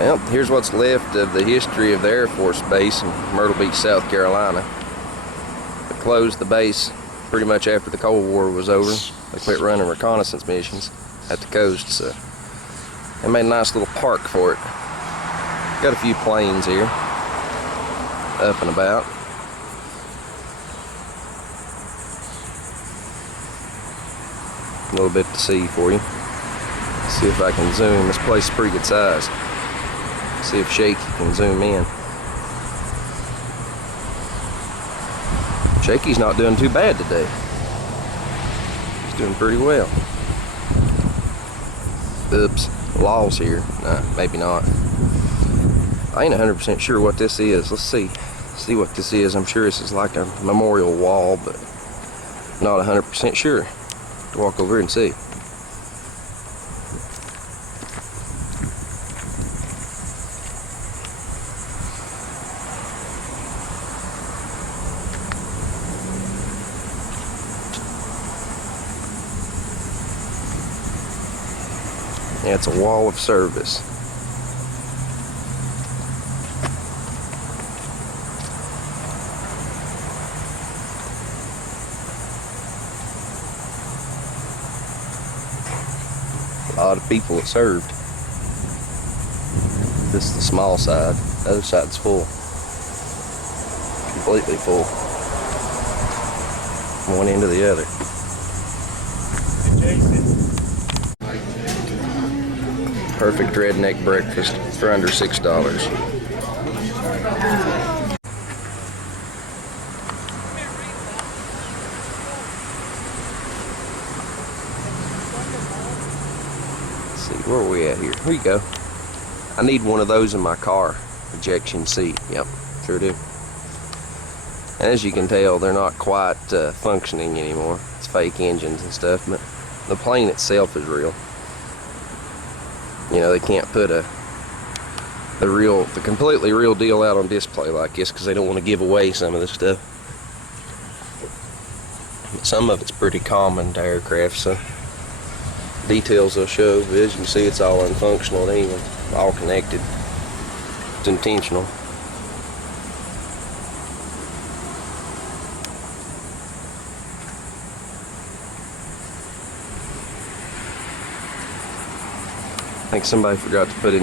Well, here's what's left of the history of the Air Force Base in Myrtle Beach, South Carolina. They closed the base pretty much after the Cold War was over. They quit running reconnaissance missions at the coast, so they made a nice little park for it. Got a few planes here, up and about. A little bit to see for you. See if I can zoom. This place is pretty good size. See if Shaky can zoom in. Shaky's not doing too bad today. He's doing pretty well. Oops, Law's here. Nah, maybe not. I ain't 100% sure what this is. Let's see what this is. I'm sure this is like a memorial wall, but not 100% sure. Walk over here and see. Yeah, it's a wall of service. A lot of people that served. This is the small side. The other side's full. Completely full. From one end to the other. Perfect redneck breakfast for under $6. Where are we at here? Here you go. I need one of those in my car. Ejection seat. Yep, sure do. As you can tell, they're not quite functioning anymore. It's fake engines and stuff, but the plane itself is real. You know, they can't put the completely real deal out on display like this because they don't want to give away some of this stuff. But some of it's pretty common to aircraft, so details they'll show, but as you can see, it's all unfunctional. It ain't even all connected. It's intentional. I think somebody forgot to put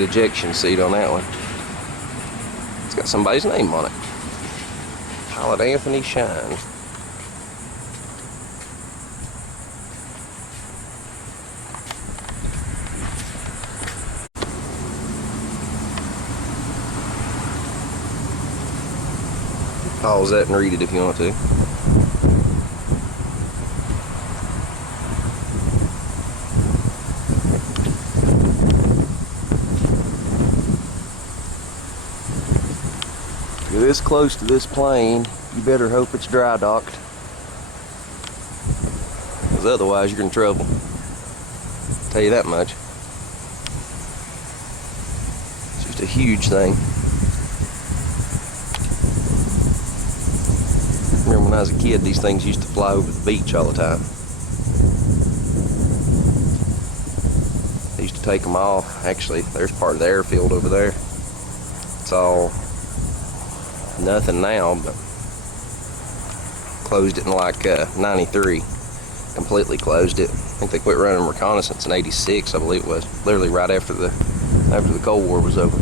ejection seat on that one. It's got somebody's name on it. Pilot Anthony Shine. Pause that and read it if you want to. If you're this close to this plane, you better hope it's dry docked, because otherwise you're in trouble. I'll tell you that much. It's just a huge thing. Remember when I was a kid, these things used to fly over the beach all the time. They used to take them off. Actually, there's part of the airfield over there. It's all nothing now, but closed it in like 93. Completely closed it. I think they quit running reconnaissance in '86, I believe it was. Literally right after the Cold War was over.